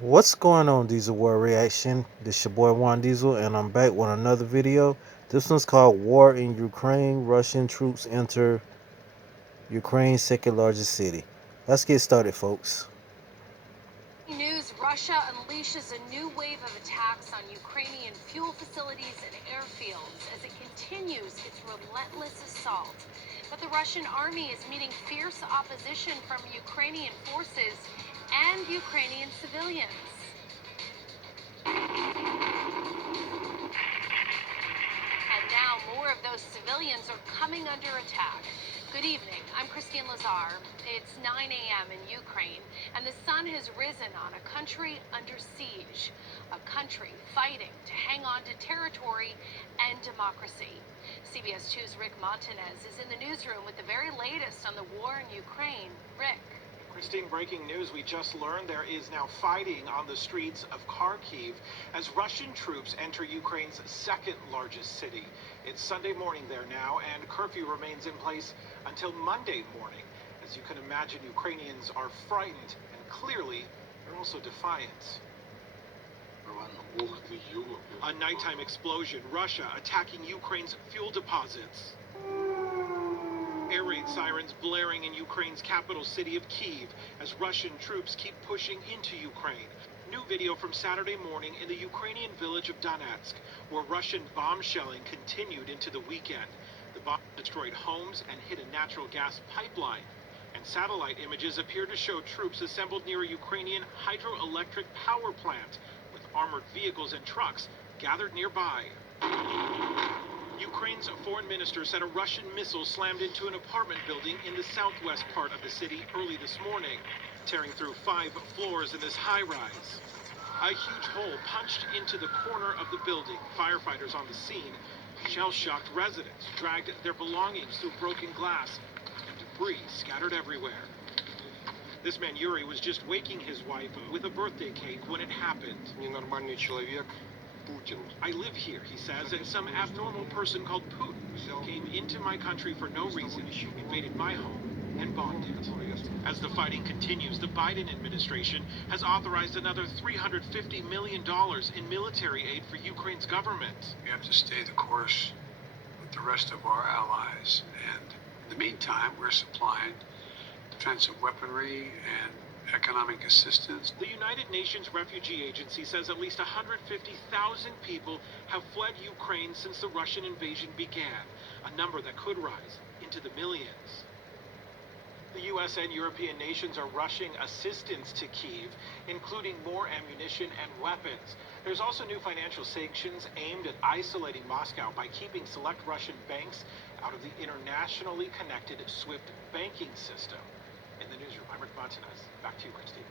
What's going on, Diesel War Reaction? This your boy Juan Diesel, and I'm back with another video. This one's called War in Ukraine. Russian troops enter Ukraine's second largest city. Let's get started, folks. News: Russia unleashes a new wave of attacks on Ukrainian fuel facilities and airfields as it continues its relentless assault. But the Russian army is meeting fierce opposition from Ukrainian forces and Ukrainian civilians. And now more of those civilians are coming under attack. Good evening. I'm Christine Lazar. It's 9 a.m. in Ukraine, and the sun has risen on a country under siege, a country fighting to hang on to territory and democracy. CBS 2's Rick Montanez is in the newsroom with the very latest on the war in Ukraine. Rick. Christine, breaking news. We just learned there is now fighting on the streets of Kharkiv as Russian troops enter Ukraine's second largest city. It's Sunday morning there now, and curfew remains in place until Monday morning. As you can imagine, Ukrainians are frightened, and clearly, they're also defiant. A nighttime explosion, Russia attacking Ukraine's fuel deposits. Air raid sirens blaring in Ukraine's capital city of Kyiv as Russian troops keep pushing into Ukraine. New video from Saturday morning in the Ukrainian village of Donetsk, where Russian bomb shelling continued into the weekend. The bomb destroyed homes and hit a natural gas pipeline. And satellite images appear to show troops assembled near a Ukrainian hydroelectric power plant, with armored vehicles and trucks gathered nearby. Ukraine's foreign minister said a Russian missile slammed into an apartment building in the southwest part of the city early this morning, tearing through 5 floors in this high-rise. A huge hole punched into the corner of the building. Firefighters on the scene, shell-shocked residents dragged their belongings through broken glass and debris scattered everywhere. This man Yuri was just waking his wife with a birthday cake when it happened. Ненормальный человек. Putin. I live here, he says, and some abnormal person called Putin came into my country for no reason, invaded my home, and bombed it. As the fighting continues, the Biden administration has authorized another $350 million in military aid for Ukraine's government. We have to stay the course with the rest of our allies, and in the meantime, we're supplying defensive weaponry and economic assistance. The United Nations Refugee Agency says at least 150,000 people have fled Ukraine since the Russian invasion began, a number that could rise into the millions. The U.S. and European nations are rushing assistance to Kyiv, including more ammunition and weapons. There's also new financial sanctions aimed at isolating Moscow by keeping select Russian banks out of the internationally connected SWIFT banking system. In the newsroom, I'm Rick Montanez. Back to you, Christine.